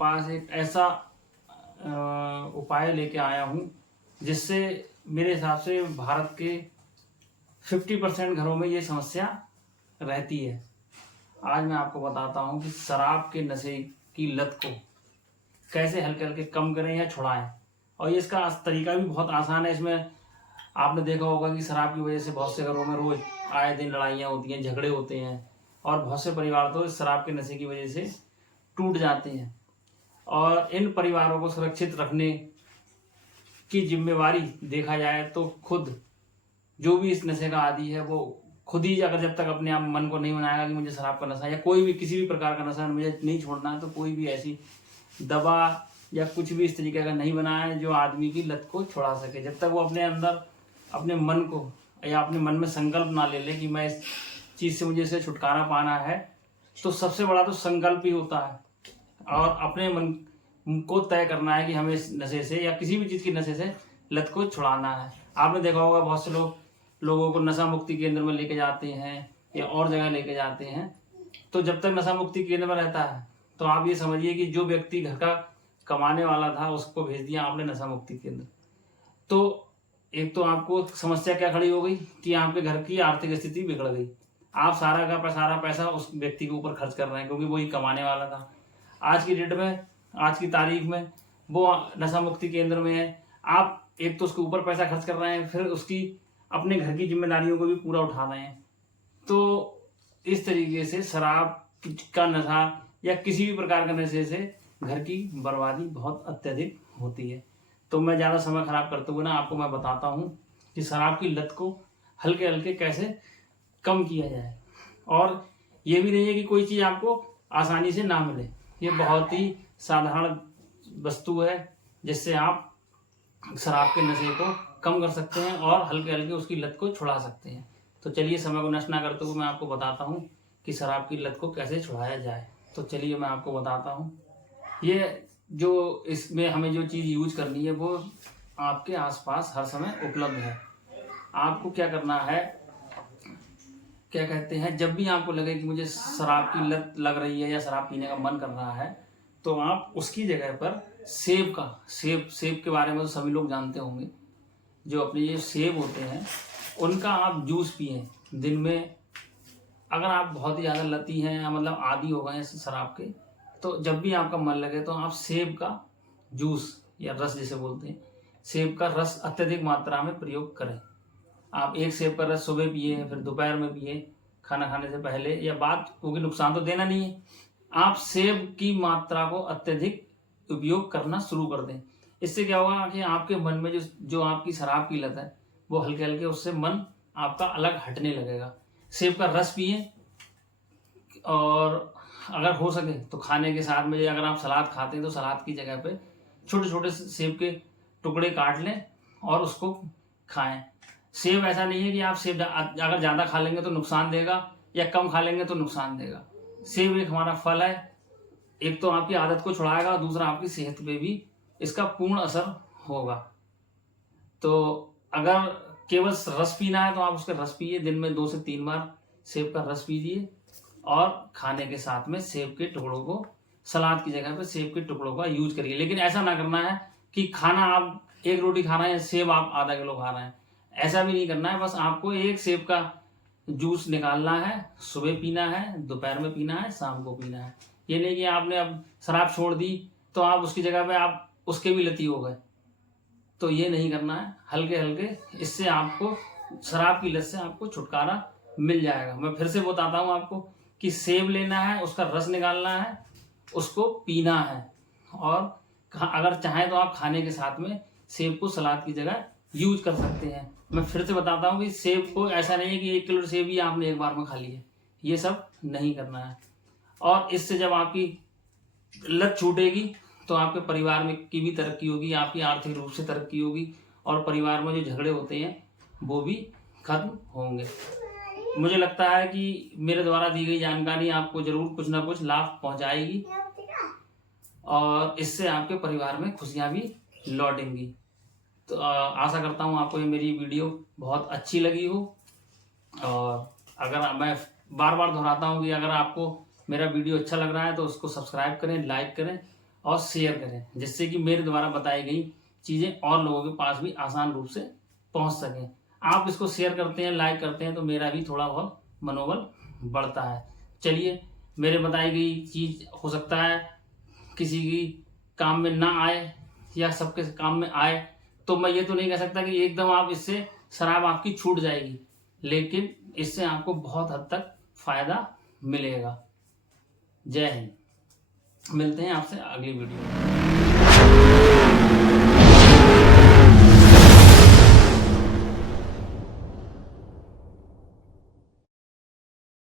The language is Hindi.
पास एक ऐसा उपाय लेके आया हूँ जिससे मेरे हिसाब से भारत के 50% घरों में ये समस्या रहती है। आज मैं आपको बताता हूँ कि शराब के नशे की लत को कैसे हल्के हल्के कम करें या छुड़ाएं। और ये इसका तरीका भी बहुत आसान है। इसमें आपने देखा होगा कि शराब की वजह से बहुत से घरों में रोज आए दिन लड़ाइयाँ होती हैं, झगड़े होते हैं, और बहुत से परिवार तो इस शराब के नशे की वजह से टूट जाते हैं। और इन परिवारों को सुरक्षित रखने की जिम्मेवारी देखा जाए तो खुद जो भी इस नशे का आदी है वो खुद ही, अगर जब तक अपने आप मन को नहीं मनाएगा कि मुझे शराब का नशा या कोई भी किसी भी प्रकार का नशा मुझे नहीं छोड़ना है, तो कोई भी ऐसी दवा या कुछ भी इस तरीके का नहीं बनाए जो आदमी की लत को छुड़ा सके। जब तक वो अपने अंदर अपने मन को या अपने मन में संकल्प ना ले ले कि मैं इस चीज़ से मुझे इससे छुटकारा पाना है, तो सबसे बड़ा तो संकल्प ही होता है। और अपने मन को तय करना है कि हमें इस नशे से या किसी भी चीज़ की नशे से लत को छुड़ाना है। आपने देखा होगा बहुत से लोगों को नशा मुक्ति केंद्र में लेके जाते हैं या और जगह लेके जाते हैं। तो जब तक नशा मुक्ति केंद्र में रहता है तो आप ये समझिए कि जो व्यक्ति घर का कमाने वाला था उसको भेज दिया आपने नशा मुक्ति केंद्र। तो एक तो आपको समस्या क्या खड़ी हो गई कि आपके घर की आर्थिक स्थिति बिगड़ गई। आप सारा पैसा उस व्यक्ति के ऊपर खर्च कर रहे हैं क्योंकि वो ही कमाने वाला था। आज की डेट में, आज की तारीख में वो नशा मुक्ति केंद्र में है। आप एक तो उसके ऊपर पैसा खर्च कर रहे हैं, फिर उसकी अपने घर की जिम्मेदारियों को भी पूरा उठा रहे हैं। तो इस तरीके से शराब का नशा या किसी भी प्रकार का नशे से घर की बर्बादी बहुत अत्यधिक होती है। तो मैं ज़्यादा समय खराब करते हुए आपको मैं बताता हूँ कि शराब की लत को हल्के हल्के कैसे कम किया जाए। और ये भी नहीं है कि कोई चीज़ आपको आसानी से ना मिले, ये बहुत ही साधारण वस्तु है जिससे आप शराब के नशे को कम कर सकते हैं और हल्के हल्के उसकी लत को छुड़ा सकते हैं। तो चलिए समय को नष्ट ना करते हुए मैं आपको बताता हूँ कि शराब की लत को कैसे छुड़ाया जाए। तो चलिए मैं आपको बताता हूँ। ये जो इसमें हमें जो चीज़ यूज करनी है वो आपके आसपास हर समय उपलब्ध है। आपको क्या करना है, क्या कहते हैं, जब भी आपको लगे कि मुझे शराब की लत लग रही है या शराब पीने का मन कर रहा है, तो आप उसकी जगह पर सेब के बारे में तो सभी लोग जानते होंगे। जो अपने ये सेब होते हैं उनका आप जूस पिए दिन में। अगर आप बहुत ही ज़्यादा लती हैं या मतलब आदी हो गए हैं शराब के, तो जब भी आपका मन लगे तो आप सेब का जूस या रस जिसे बोलते हैं, सेब का रस अत्यधिक मात्रा में प्रयोग करें। आप एक सेब का रस सुबह पिए, फिर दोपहर में पिए खाना खाने से पहले या बाद, क्योंकि नुकसान तो देना नहीं है। आप सेब की मात्रा को अत्यधिक उपयोग करना शुरू कर दें। इससे क्या होगा कि आपके मन में जो आपकी शराब की लत है वो हल्के हल्के उससे मन आपका अलग हटने लगेगा। सेब का रस पिए, और अगर हो सके तो खाने के साथ में अगर आप सलाद खाते हैं तो सलाद की जगह पे छोटे छोटे सेब के टुकड़े काट लें और उसको खाएं। सेब ऐसा नहीं है कि आप सेब अगर ज़्यादा खा लेंगे तो नुकसान देगा या कम खा लेंगे तो नुकसान देगा। सेब एक हमारा फल है, एक तो आपकी आदत को छुड़ाएगा, दूसरा आपकी सेहत पे भी इसका पूर्ण असर होगा। तो अगर केवल रस पीना है तो आप उसका रस पिए, दिन में 2 से 3 बार सेब का रस पीजिए और खाने के साथ में सेब के टुकड़ों को, सलाद की जगह पे सेब के टुकड़ों का यूज करिए। लेकिन ऐसा ना करना है कि खाना आप 1 रोटी खा रहे हैं, सेब आप आधा किलो खा रहे हैं, ऐसा भी नहीं करना है। बस आपको एक सेब का जूस निकालना है, सुबह पीना है, दोपहर में पीना है, शाम को पीना है। ये नहीं कि आपने अब शराब छोड़ दी तो आप उसकी जगह पे आप उसके भी लती हो गए, तो ये नहीं करना है। हल्के हल्के इससे आपको शराब की लत से आपको छुटकारा मिल जाएगा। मैं फिर से बताता हूँ आपको कि सेब लेना है, उसका रस निकालना है, उसको पीना है, और अगर चाहें तो आप खाने के साथ में सेब को सलाद की जगह यूज कर सकते हैं। मैं फिर से बताता हूँ कि सेब को ऐसा नहीं है कि 1 किलो सेब ही आपने एक बार में खा लिया, ये सब नहीं करना है। और इससे जब आपकी लत छूटेगी तो आपके परिवार में की भी तरक्की होगी, आपकी आर्थिक रूप से तरक्की होगी, और परिवार में जो झगड़े होते हैं वो भी खत्म होंगे। मुझे लगता है कि मेरे द्वारा दी गई जानकारी आपको जरूर कुछ ना कुछ लाभ पहुंचाएगी और इससे आपके परिवार में खुशियां भी लौटेंगी। तो आशा करता हूं आपको ये मेरी वीडियो बहुत अच्छी लगी हो। और अगर मैं बार बार दोहराता हूं कि अगर आपको मेरा वीडियो अच्छा लग रहा है तो उसको सब्सक्राइब करें, लाइक करें और शेयर करें, जिससे कि मेरे द्वारा बताई गई चीज़ें और लोगों के पास भी आसान रूप से पहुंच सकें। आप इसको शेयर करते हैं, लाइक करते हैं, तो मेरा भी थोड़ा बहुत मनोबल बढ़ता है। चलिए, मेरे बताई गई चीज़ हो सकता है किसी की काम में ना आए या सबके काम में आए, तो मैं ये तो नहीं कह सकता कि एकदम आप इससे शराब आपकी छूट जाएगी, लेकिन इससे आपको बहुत हद तक फायदा मिलेगा। जय हिंद। मिलते हैं आपसे अगली वीडियो में।